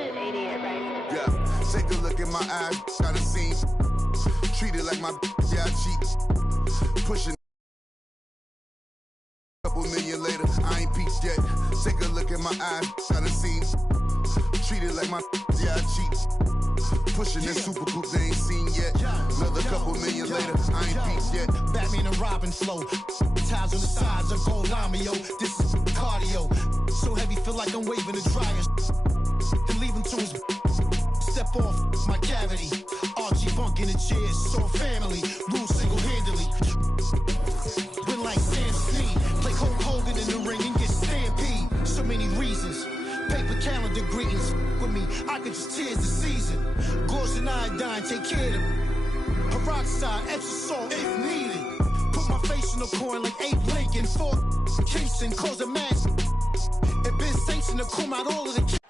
shit 88 rifle. Yeah, take a look at my eyes, got a scene. Treat it like my yeah, I cheat. Pushing a couple million later, I ain't peaked yet. Take a look at my eyes, got a scene. Treat it like my yeah, I cheat. Pushing this super coupe they ain't seen yet. Another couple million later, I ain't peaked yet. Batman and Robin slow. Ties on the sides of gold lamio. This is cardio. So heavy, feel like I'm waving a dryer. And leave him to his step off my cavity. Archie Bunk in the chair, saw family. Rule single-handedly. Win like Sam Snead. Play Hulk Hogan in the ring and get stampede. So many reasons. Paper calendar greetings with me. I could just tears the season. Gauze and iodine, take care of them. Peroxide, extra salt if needed. Put my face in the corn like Abe Lincoln. For casing, cause a mask. And Ben Saints in the come out all of the.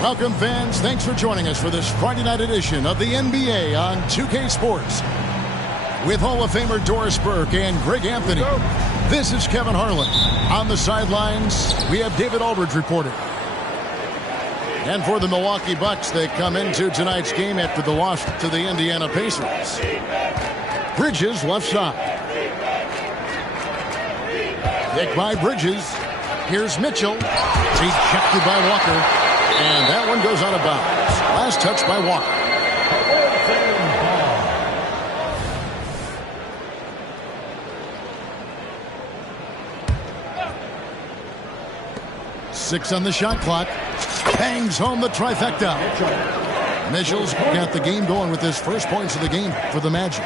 Welcome, fans. Thanks for joining us for this Friday night edition of the NBA on 2K Sports. With Hall of Famer Doris Burke and Greg Anthony, this is Kevin Harlan. On the sidelines, we have David Aldridge reporting. And for the Milwaukee Bucks, they come into tonight's game after the loss to the Indiana Pacers. Bridges left side. Pick by Bridges. Here's Mitchell. Rejected by Walker. And that one goes out of bounds. Last touch by Walker. 6 on the shot clock. Bangs home the trifecta. Mitchell's got the game going with his first points of the game for the Magic.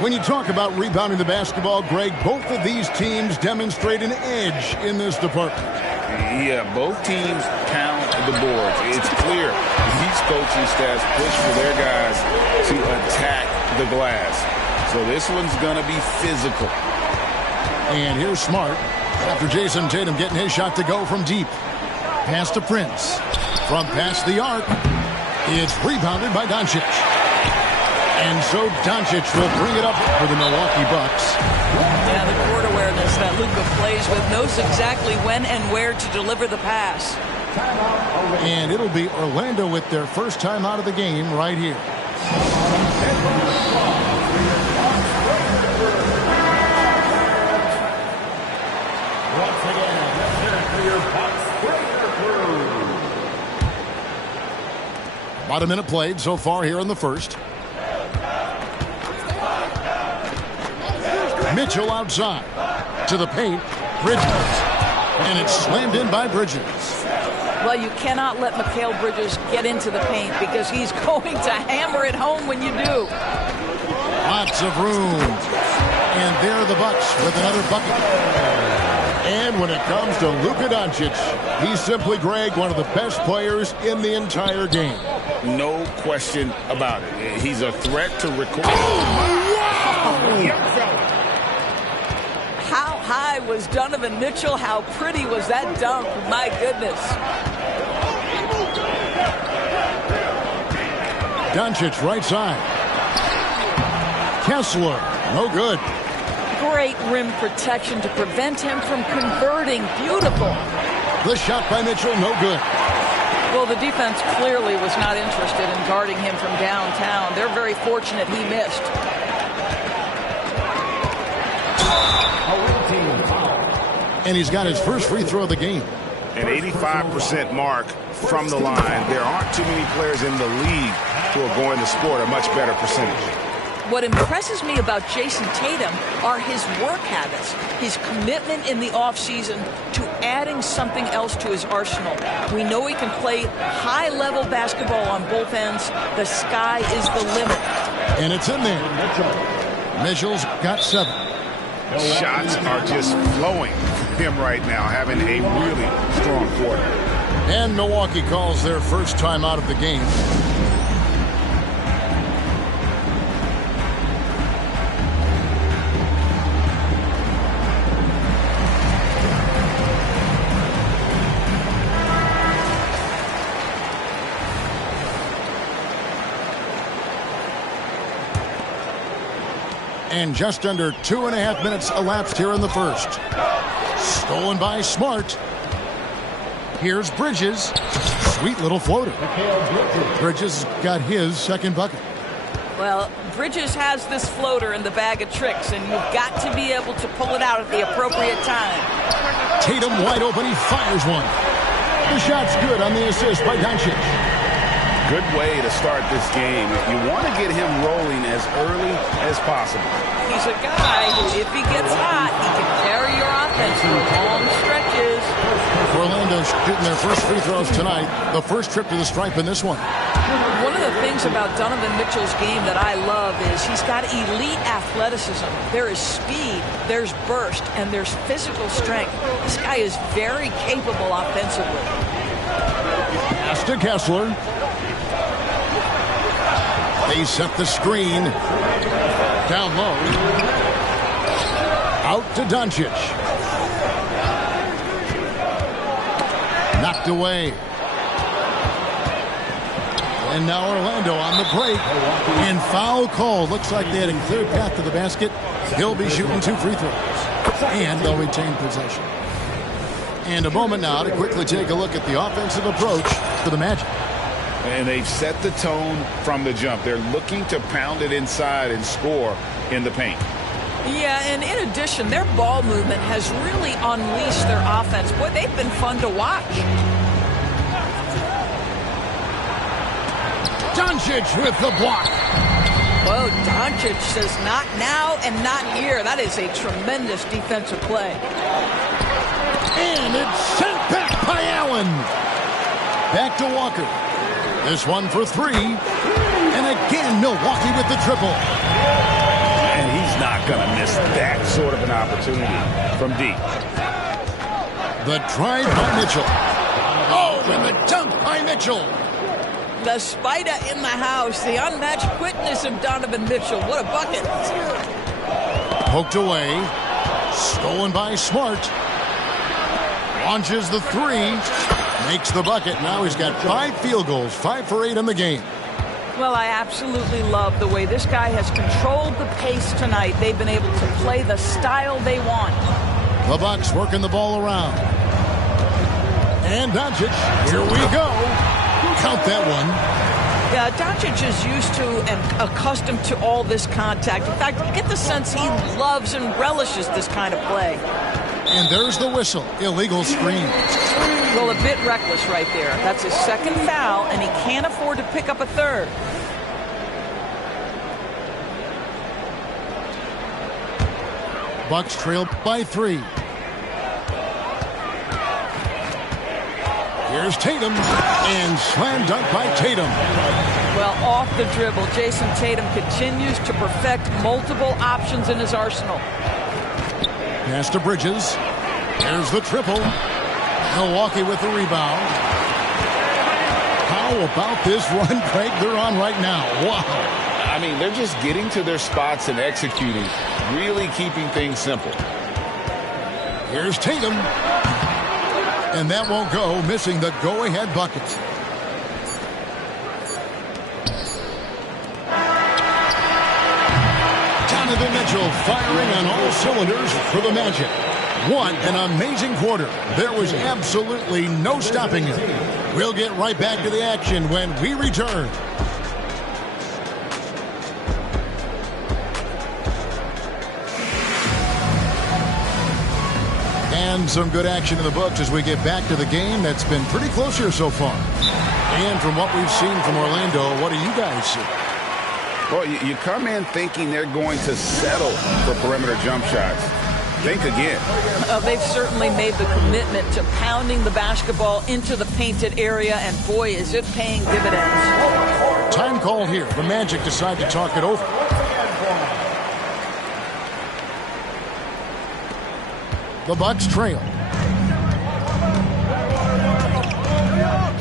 When you talk about rebounding the basketball, Greg, both of these teams demonstrate an edge in this department. Yeah, both teams pound the boards. It's clear these coaching staffs push for their guys to attack the glass. So this one's going to be physical. And here's Smart after Jason Tatum getting his shot to go from deep. Pass to Prince. From past the arc, it's rebounded by Doncic. And so Doncic will bring it up for the Milwaukee Bucks. Yeah, the court awareness that Luka plays with, knows exactly when and where to deliver the pass. And it'll be Orlando with their first time out of the game right here. Once again, for your Bucks Breaker crew. About a minute played so far here in the first. Mitchell outside to the paint. Bridges. And it's slammed in by Bridges. Well, you cannot let Mikal Bridges get into the paint because he's going to hammer it home when you do. Lots of room. And there are the Bucks with another bucket. And when it comes to Luka Doncic, he's simply, Greg, one of the best players in the entire game. No question about it. He's a threat to record. How high was Donovan Mitchell? How pretty was that dunk? My goodness. Doncic right side. Kessler, no good. Great rim protection to prevent him from converting. Beautiful. The shot by Mitchell, no good. Well, the defense clearly was not interested in guarding him from downtown. They're very fortunate he missed. And he's got his first free throw of the game. An 85% mark from the line. There aren't too many players in the league who are going to score a much better percentage. What impresses me about Jason Tatum are his work habits, his commitment in the offseason to adding something else to his arsenal. We know he can play high-level basketball on both ends. The sky is the limit. And it's in there. Mitchell's got 7. Shots are just flowing for him right now, having a really strong quarter. And Milwaukee calls their first time out of the game. And just under 2.5 minutes elapsed here in the first. Stolen by Smart. Here's Bridges. Sweet little floater. Bridges got his second bucket. Well, Bridges has this floater in the bag of tricks, and you've got to be able to pull it out at the appropriate time. Tatum wide open. He fires one. The shot's good on the assist by Doncic. Good way to start this game. You want to get him rolling as early as possible. He's a guy who, if he gets hot, he can carry your offense through long stretches. Orlando shooting their first free throws tonight. The first trip to the stripe in this one. One of the things about Donovan Mitchell's game that I love is he's got elite athleticism. There is speed, there's burst, and there's physical strength. This guy is very capable offensively. Pass to Kessler. They set the screen. Down low. Out to Doncic. Knocked away. And now Orlando on the break. And foul call. Looks like they had a clear path to the basket. He'll be shooting 2 free throws. And they'll retain possession. And a moment now to quickly take a look at the offensive approach for the Magic. And they've set the tone from the jump. They're looking to pound it inside and score in the paint. Yeah, and in addition, their ball movement has really unleashed their offense. Boy, they've been fun to watch. Doncic with the block. Whoa, Doncic says not now and not here. That is a tremendous defensive play. And it's sent back by Allen. Back to Walker. This one for 3. And again, Milwaukee with the triple. And he's not going to miss that sort of an opportunity from deep. The drive by Mitchell. Oh, and the dunk by Mitchell. The spider in the house. The unmatched quickness of Donovan Mitchell. What a bucket. Poked away. Stolen by Smart. Launches the 3. Makes the bucket. Now he's got 5 field goals. 5 for 8 in the game. Well, I absolutely love the way this guy has controlled the pace tonight. They've been able to play the style they want. The Bucks working the ball around. And Doncic. Here we go. Count that one. Yeah, Doncic is used to and accustomed to all this contact. In fact, you get the sense he loves and relishes this kind of play. And there's the whistle. Illegal screen. Well, a bit reckless right there. That's his second foul, and he can't afford to pick up a third. Bucks trail by 3. Here's Tatum, and slam dunk by Tatum. Well, off the dribble, Jason Tatum continues to perfect multiple options in his arsenal. Pass to Bridges. There's the triple. Milwaukee with the rebound. How about this run, Craig, they're on right now? Wow. I mean, they're just getting to their spots and executing, really keeping things simple. Here's Tatum. And that won't go, missing the go-ahead bucket. Donovan Mitchell firing on all cylinders for the Magic. What an amazing quarter. There was absolutely no stopping him. We'll get right back to the action when we return. And some good action in the books as we get back to the game that's been pretty close here so far. And from what we've seen from Orlando, what do you guys see? Well, you come in thinking they're going to settle for perimeter jump shots. Think again. They've certainly made the commitment to pounding the basketball into the painted area, and boy, is it paying dividends. Time called here. The Magic decide to talk it over. The Bucks trail.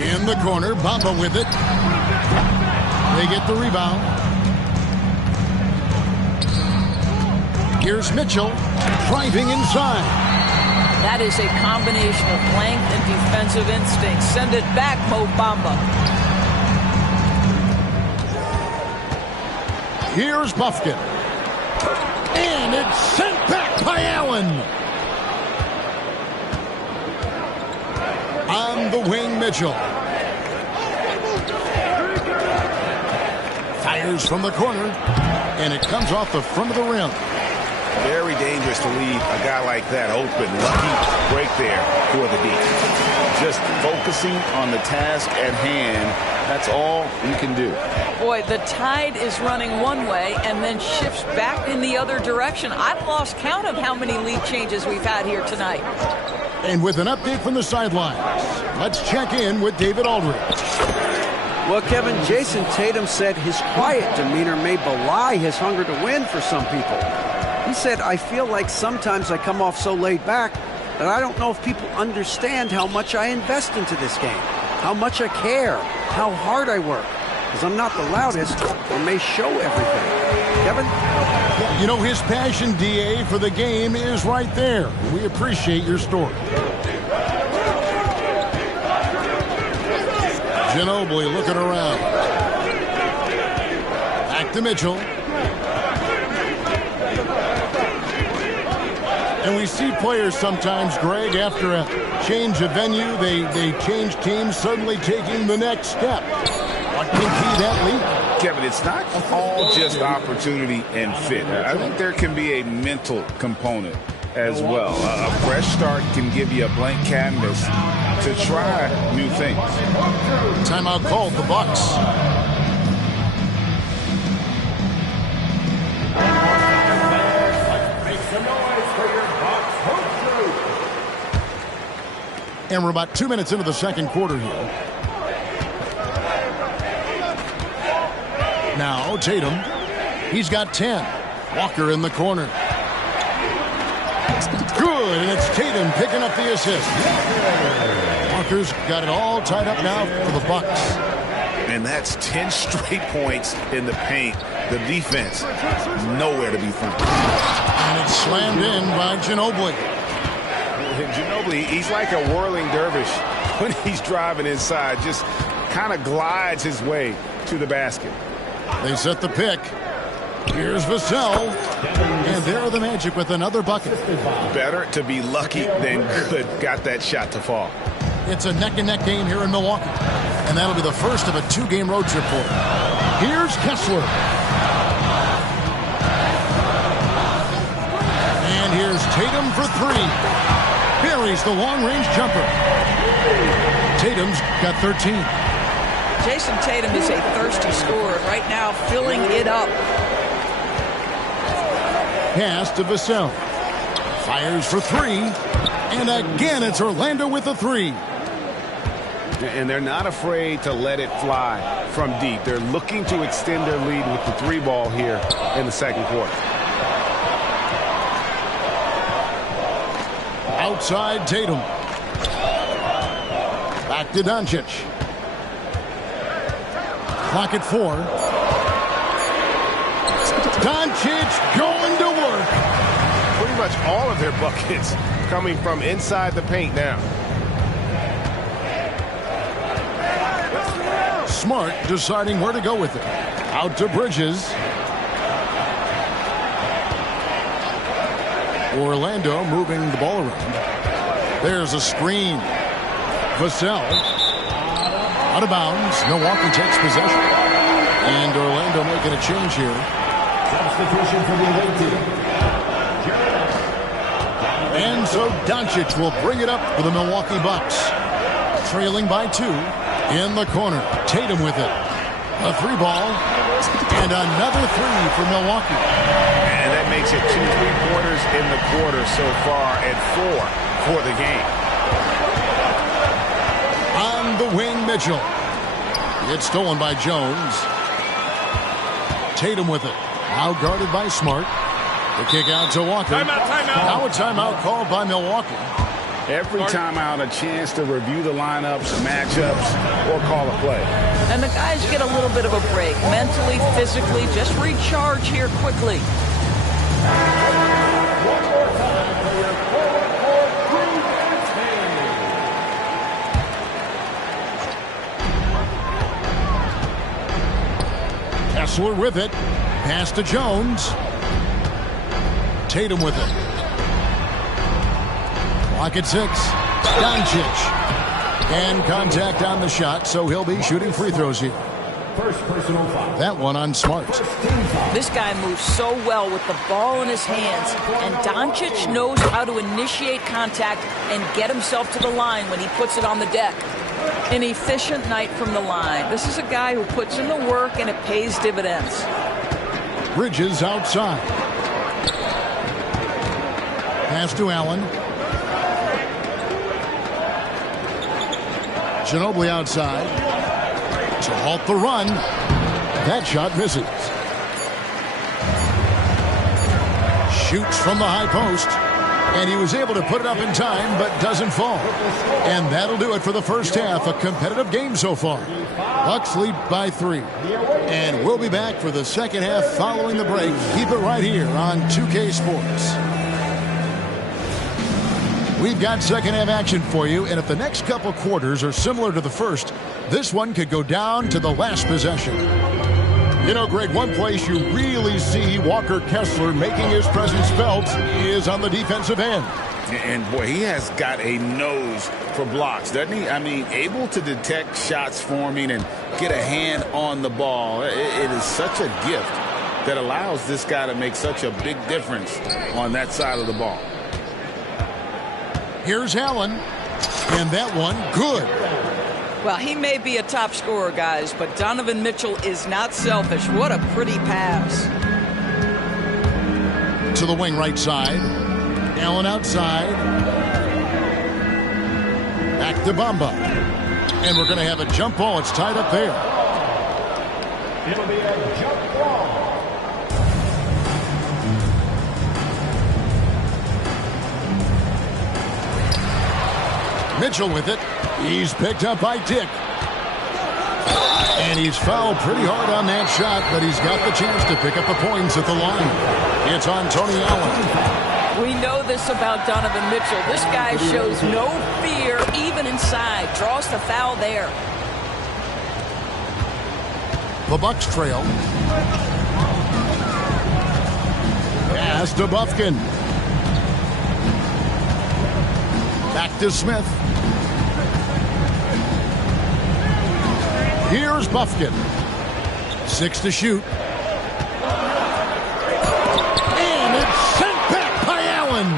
In the corner, Bamba with it. They get the rebound. Here's Mitchell driving inside. That is a combination of length and defensive instinct. Send it back, Mo Bamba. Here's Buffkin. And it's sent back by Allen. On the wing, Mitchell. Fires from the corner. And it comes off the front of the rim. Very dangerous to leave a guy like that open. Lucky break there for the D. Just focusing on the task at hand. That's all you can do. Boy, the tide is running one way and then shifts back in the other direction. I've lost count of how many lead changes we've had here tonight. And with an update from the sidelines, let's check in with David Aldridge. Well, Kevin, Jason Tatum said his quiet demeanor may belie his hunger to win for some people. He said, I feel like sometimes I come off so laid back that I don't know if people understand how much I invest into this game, how much I care, how hard I work, because I'm not the loudest or may show everything. Kevin? You know, his passion, DA, for the game is right there. We appreciate your story. Ginobili looking around. Back to Mitchell. And we see players sometimes, Greg, after a change of venue, they change teams, suddenly taking the next step. What can key that lead? Kevin, it's not all just opportunity and fit. I think there can be a mental component as well. A fresh start can give you a blank canvas to try new things. Timeout called, the Bucks. And we're about 2 minutes into the second quarter here. Now Tatum, he's got 10. Walker in the corner. Good, and it's Tatum picking up the assist. Walker's got it all tied up now for the Bucks. And that's 10 straight points in the paint. The defense, nowhere to be found. And it's slammed in by Ginobili. Ginobili, he's like a whirling dervish when he's driving inside. Just kind of glides his way to the basket. They set the pick. Here's Vassell. And there are the Magic with another bucket. Better to be lucky than good. Got that shot to fall. It's a neck-and-neck game here in Milwaukee. And that'll be the first of a two-game road trip for them. Here's Kessler. And here's Tatum for three. Buries the long-range jumper. Tatum's got 13. Jason Tatum is a thirsty scorer right now, filling it up. Pass to Vassell. Fires for three. And again, it's Orlando with the three. And they're not afraid to let it fly from deep. They're looking to extend their lead with the three ball here in the second quarter. Outside Tatum. Back to Doncic. Clock at 4. Doncic going to work. Pretty much all of their buckets coming from inside the paint now. Smart deciding where to go with it. Out to Bridges. Orlando moving the ball around. There's a screen. Vassell out of bounds. Milwaukee takes possession. And Orlando making a change here. Substitution for the away team. And so Doncic will bring it up for the Milwaukee Bucks. Trailing by 2 in the corner. Tatum with it. A 3-ball. And another 3 for Milwaukee. And that makes it 2 3-pointers in the quarter so far and 4 for the game. On the wing, Mitchell. It's stolen by Jones. Tatum with it. Now guarded by Smart. The kick out to Walker. Timeout. Now a timeout called by Milwaukee. Every timeout, a chance to review the lineups, matchups, or call a play. And the guys get a little bit of a break. Mentally, physically, just recharge here quickly. Kessler with it. Pass to Jones. Tatum with it. Clock at 6. Doncic. And contact on the shot, so he'll be shooting free throws here. First personal foul. That one on Smart. This guy moves so well with the ball in his hands, and Doncic knows how to initiate contact and get himself to the line when he puts it on the deck. An efficient night from the line. This is a guy who puts in the work, and it pays dividends. Bridges outside. Pass to Allen. Ginobili outside to halt the run. That shot misses. Shoots from the high post. And he was able to put it up in time, but doesn't fall. And that'll do it for the first half. A competitive game so far. Bucks lead by 3. And we'll be back for the second half following the break. Keep it right here on 2K Sports. We've got second half action for you, and if the next couple quarters are similar to the first, this one could go down to the last possession. You know, Greg, one place you really see Walker Kessler making his presence felt is on the defensive end. And, boy, he has got a nose for blocks, doesn't he? I mean, able to detect shots forming and get a hand on the ball. It is such a gift that allows this guy to make such a big difference on that side of the ball. Here's Allen, and that one good. Well, he may be a top scorer, guys, but Donovan Mitchell is not selfish. What a pretty pass. To the wing right side. Allen outside. Back to Bamba. And we're going to have a jump ball. It's tied up there. It'll be a jump ball. Mitchell with it. He's picked up by Dick. And he's fouled pretty hard on that shot, but he's got the chance to pick up the points at the line. It's on Tony Allen. We know this about Donovan Mitchell. This guy shows no fear, even inside. Draws the foul there. The Bucks trail. Pass to Bufkin. Back to Smith. Here's Bufkin. 6 to shoot. And it's sent back by Allen.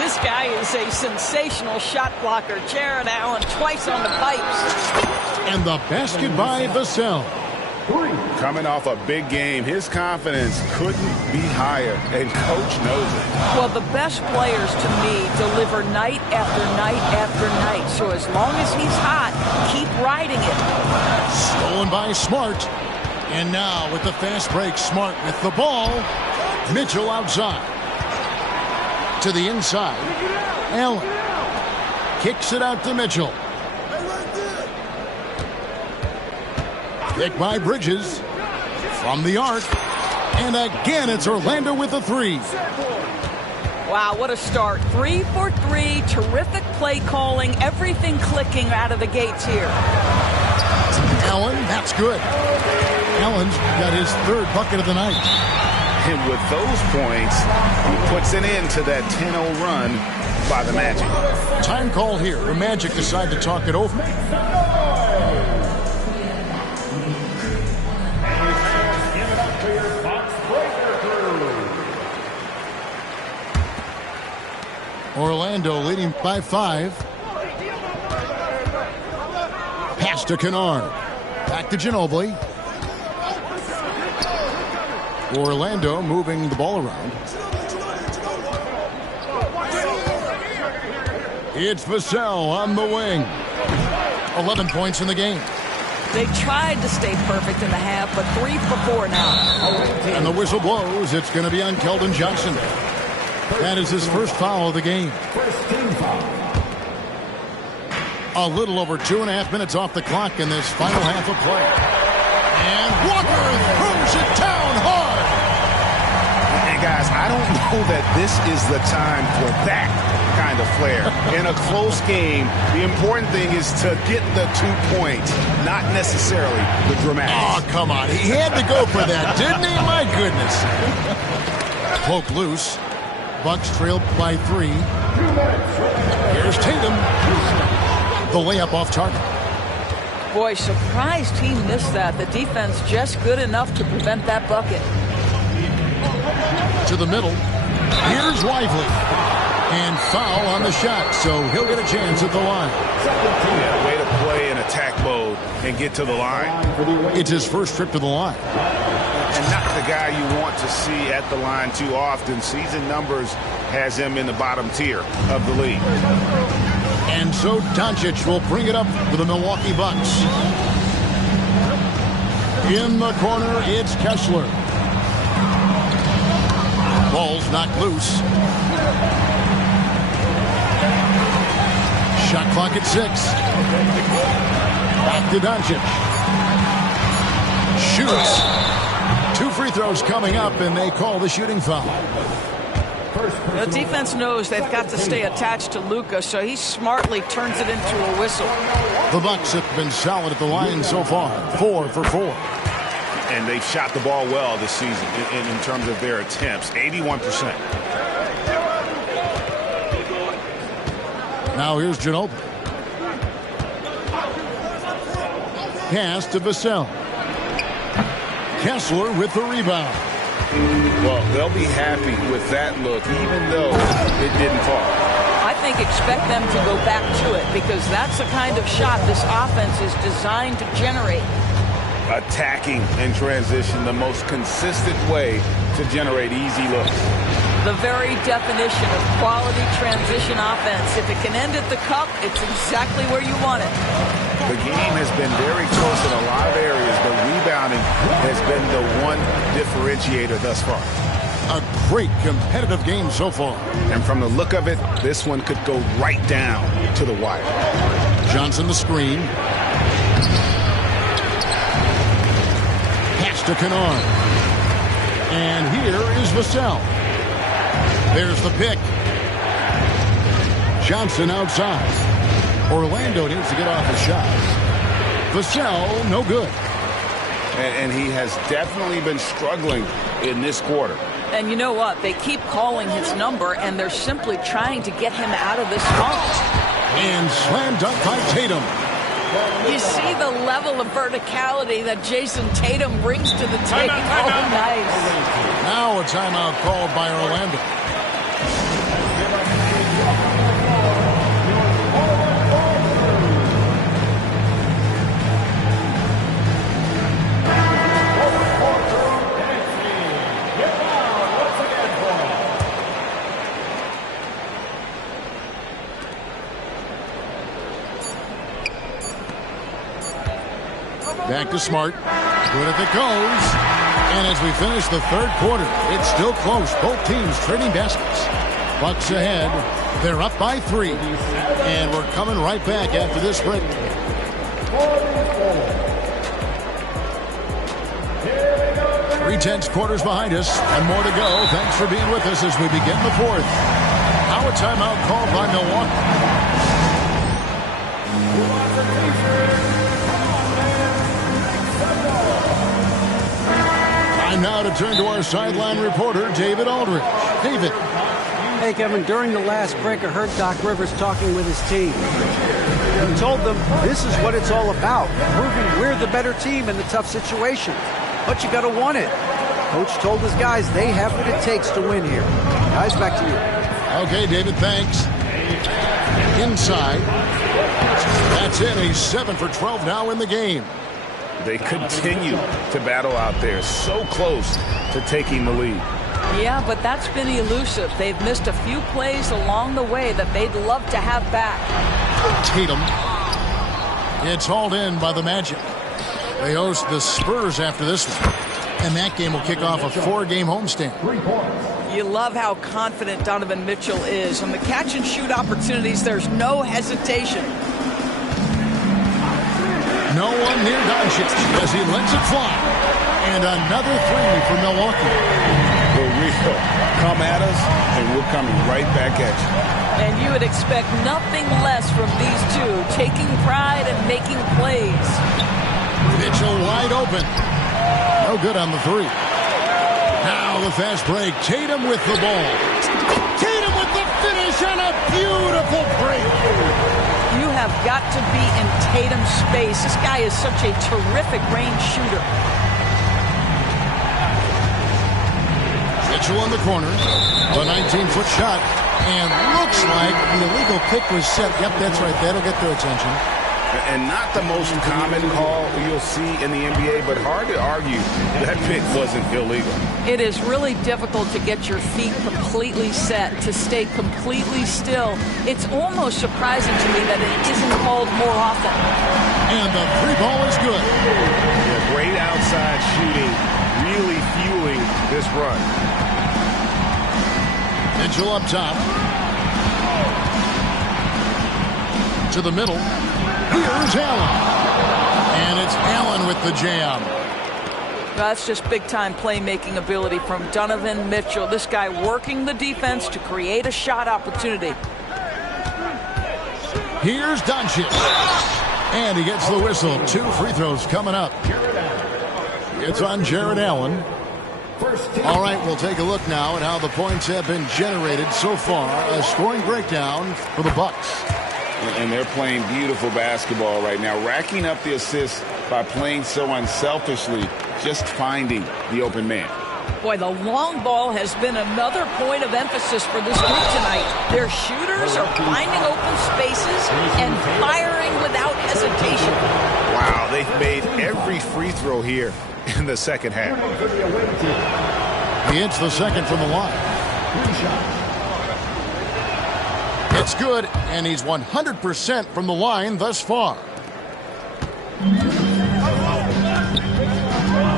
This guy is a sensational shot blocker. Jared Allen twice on the pipes. And the basket by Vassell. Coming off a big game, his confidence couldn't be higher, and Coach knows it. Well, the best players, to me, deliver night after night after night. So as long as he's hot, keep riding it. Stolen by Smart. And now with the fast break, Smart with the ball. Mitchell outside. To the inside. Allen kicks it out to Mitchell. Kick by Bridges from the arc. And again, it's Orlando with a 3. Wow, what a start. 3 for 3. Terrific play calling. Everything clicking out of the gates here. Allen, that's good. Allen's got his 3rd bucket of the night. And with those points, he puts an end to that 10-0 run by the Magic. Time call here. The Magic decide to talk it over. Orlando leading by 5. Pass to Kennard. Back to Ginobili. Orlando moving the ball around. It's Vassell on the wing. 11 points in the game. They tried to stay perfect in the half, but 3 for 4 now. And the whistle blows. It's going to be on Keldon Johnson. That is his first foul of the game. A little over 2.5 minutes off the clock in this final half of play. And Walker throws it down hard. And guys, I don't know that this is the time for that kind of flair. In a close game, the important thing is to get the 2 points, not necessarily the dramatics. Oh, come on. He had to go for that, didn't he? My goodness. Poke loose. Bucks trailed by 3. Here's Tatum. The layup off target. Boy, surprised he missed that. The defense just good enough to prevent that bucket. To the middle. Here's Lively. And foul on the shot, so he'll get a chance at the line. Yeah, way to play in attack mode and get to the line. It's his first trip to the line. And not the guy you want to see at the line too often. Season numbers has him in the bottom tier of the league. And so Doncic will bring it up for the Milwaukee Bucks. In the corner, it's Kessler. Ball's knocked loose. Shot clock at 6. Back to Doncic. Shoots. 2 free throws coming up, and they call the shooting foul. The defense knows they've got to stay attached to Luka, so he smartly turns it into a whistle. The Bucks have been solid at the line so far, 4 for 4. And they've shot the ball well this season in terms of their attempts, 81%. Now here's Ginobili. Pass to Vassell. Kessler with the rebound. Well, they'll be happy with that look, even though it didn't fall. I think expect them to go back to it because that's the kind of shot this offense is designed to generate. Attacking in transition, the most consistent way to generate easy looks. The very definition of quality transition offense. If it can end at the cup, it's exactly where you want it. The game has been very close in a lot of areas, but rebounding has been the one differentiator thus far. A great competitive game so far. And from the look of it, this one could go right down to the wire. Johnson the screen. Pass to Kennard. And here is Vassell. There's the pick. Johnson outside. Orlando needs to get off a shot. Vassell, no good. And he has definitely been struggling in this quarter. And you know what? They keep calling his number, and they're simply trying to get him out of this funk. And slam dunk by Tatum. You see the level of verticality that Jason Tatum brings to the table. Oh, nice. Now a timeout called by Orlando. Back to Smart. Good if it goes. And as we finish the third quarter, it's still close. Both teams trading baskets. Bucks ahead. They're up by 3. And we're coming right back after this break. 3/10 quarters behind us. And more to go. Thanks for being with us as we begin the fourth. Now a timeout called by Milwaukee. Time now to turn to our sideline reporter, David Aldridge. David. Hey, Kevin, during the last break, I heard Doc Rivers talking with his team. He told them this is what it's all about, proving we're the better team in the tough situation. But you got to want it. Coach told his guys they have what it takes to win here. Guys, back to you. Okay, David, thanks. Inside. That's it. He's 7 for 12 now in the game. They continue to battle out there, so close to taking the lead. Yeah, but that's been elusive. They've missed a few plays along the way that they'd love to have back. Tatum. It's hauled in by the Magic. They host the Spurs after this one. And that game will kick off a 4-game homestand. You love how confident Donovan Mitchell is. On the catch-and-shoot opportunities, there's no hesitation. No one near Doncic as he lets it fly. And another 3 for Milwaukee. For real. Come at us, and we're coming right back at you. And you would expect nothing less from these two, taking pride and making plays. Mitchell wide open. No good on the 3. Now the fast break. Tatum with the ball. Tatum with the finish and a beautiful break. You have got to be in Tatum's space. This guy is such a terrific range shooter. Mitchell in the corner. The 19-foot shot. And looks like the illegal kick was set. Yep, that's right. That'll get their attention. And not the most common call you'll see in the NBA, but hard to argue that pick wasn't illegal. It is really difficult to get your feet completely set, to stay completely still. It's almost surprising to me that it isn't called more often. And the 3 ball is good. Yeah, great outside shooting, really fueling this run. Mitchell up top. To the middle. Here's Allen. And it's Allen with the jam. That's just big-time playmaking ability from Donovan Mitchell. This guy working the defense to create a shot opportunity. Here's Doncic. And he gets the whistle. 2 free throws coming up. It's on Jared Allen. All right, we'll take a look now at how the points have been generated so far. A scoring breakdown for the Bucks. And they're playing beautiful basketball right now, racking up the assists by playing so unselfishly, just finding the open man. Boy, the long ball has been another point of emphasis for this group tonight. Their shooters are finding open spaces and firing without hesitation. Wow, they've made every free throw here in the second half. He hits the second from the line. It's good, and he's 100% from the line thus far.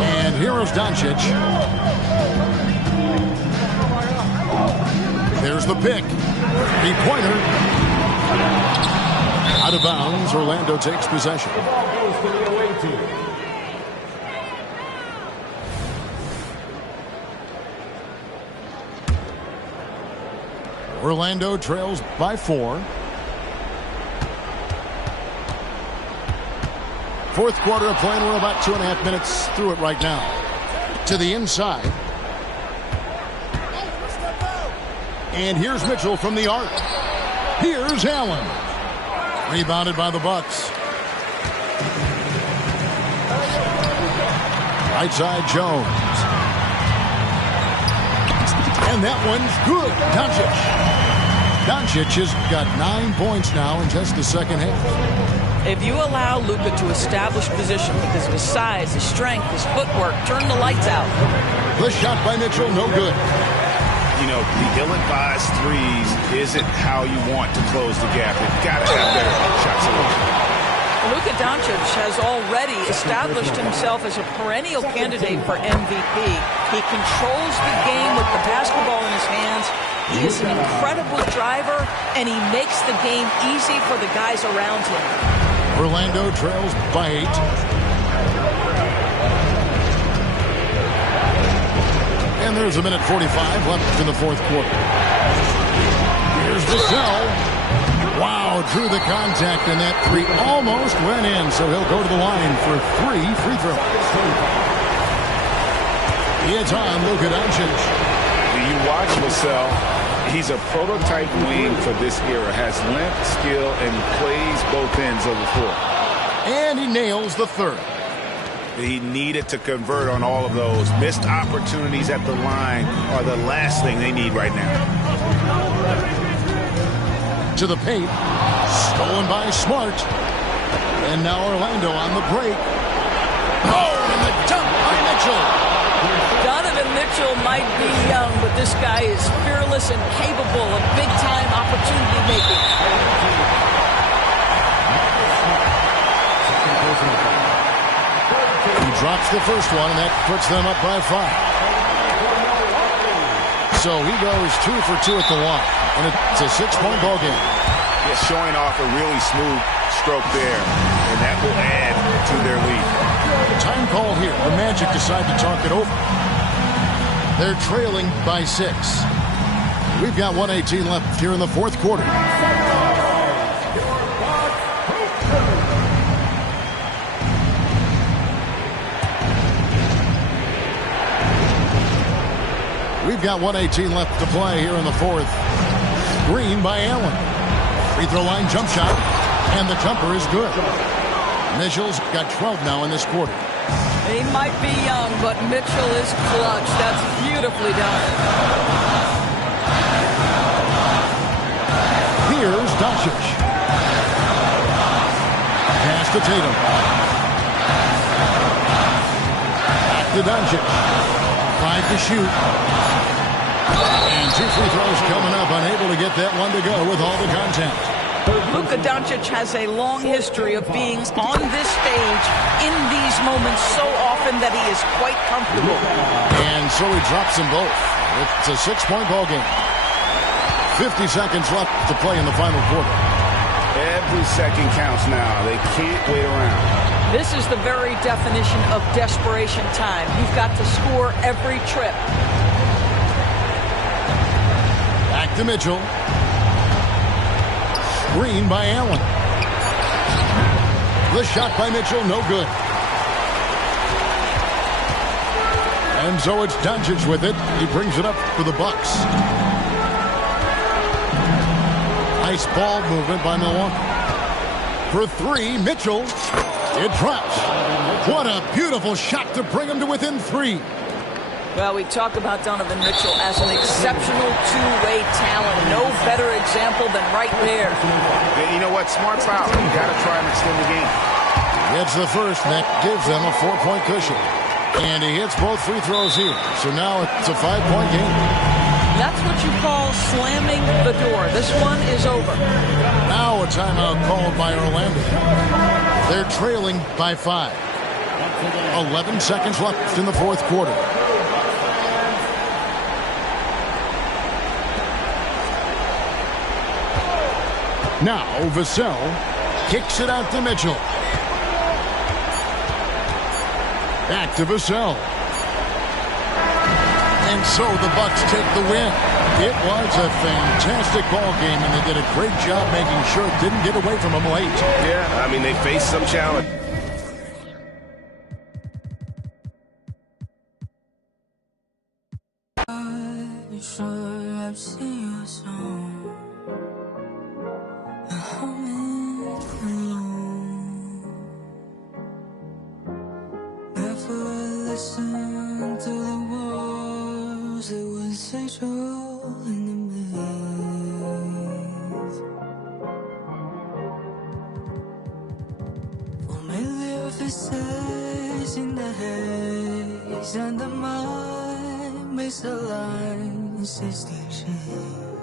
And here is Doncic. There's the pick. The pointer. Out of bounds, Orlando takes possession. Orlando trails by 4. Fourth quarter of play, and we're about 2.5 minutes through it right now. To the inside. And here's Mitchell from the arc. Here's Allen. Rebounded by the Bucks. Right side, Jones. And that one's good. Doncic has got 9 points now in just the second half. If you allow Luka to establish position because of his size, his strength, his footwork, turn the lights out. The shot by Mitchell, no good. You know, the ill-advised threes isn't how you want to close the gap. You've got to have better shot selection. Luka Doncic has already established himself as a perennial candidate for MVP. He controls the game with the basketball in his hands. He is an incredible driver, and he makes the game easy for the guys around him. Orlando trails by 8. And there's 1:45 left in the fourth quarter. Here's Vassell. Wow, drew the contact, and that 3 almost went in, so he'll go to the line for 3 free throws. It's on Luka Doncic. You watch Vassell. He's a prototype wing for this era. Has length, skill, and plays both ends of the floor. And he nails the third. He needed to convert on all of those. Missed opportunities at the line are the last thing they need right now. To the paint. Stolen by Smart. And now Orlando on the break. Oh, and the dunk by Mitchell. Donovan Mitchell might be young, but this guy is fearless and capable of big-time opportunity making. He drops the first one, and that puts them up by 5. So he goes 2 for 2 at the line, and it's a 6-point ball game. Yeah, showing off a really smooth stroke there, and that will add to their lead. Time call here. The Magic decide to talk it over. They're trailing by 6. We've got 1:18 left here in the fourth quarter. We've got 1:18 left to play here in the fourth. Green by Allen. Free throw line jump shot. And the jumper is good. Mitchell's got 12 now in this quarter. He might be young, but Mitchell is clutch. That's beautifully done. Here's Doncic. Pass to Tatum. Back to Doncic. 5 to shoot. And 2 free throws coming up. Unable to get that one to go with all the contact. Luka Doncic has a long history of being on this stage in these moments so often that he is quite comfortable. And so he drops them both. It's a 6-point ball game. 50 seconds left to play in the final quarter. Every second counts now. They can't wait around. This is the very definition of desperation time. You've got to score every trip. Back to Mitchell. Green by Allen. The shot by Mitchell, no good. And so it's Doncic with it. He brings it up for the Bucks. Nice ball movement by Milwaukee. For 3, Mitchell. It drops. What a beautiful shot to bring him to within 3. Well, we talk about Donovan Mitchell as an exceptional two-way talent. No better example than right there. And you know what? Smart foul. You got to try and extend the game. Gets the first, and that gives them a 4-point cushion. And he hits both free throws here. So now it's a 5-point game. That's what you call slamming the door. This one is over. Now a timeout called by Orlando. They're trailing by 5. 11 seconds left in the fourth quarter. Now Vassell kicks it out to Mitchell. Back to Vassell. And so the Bucks take the win. It was a fantastic ball game, and they did a great job making sure it didn't get away from them late. Yeah, I mean, they faced some challenge. I've seen your song. Never listen to the words that would say true in the maze. Familiar faces in the haze, and the mind makes the line still change.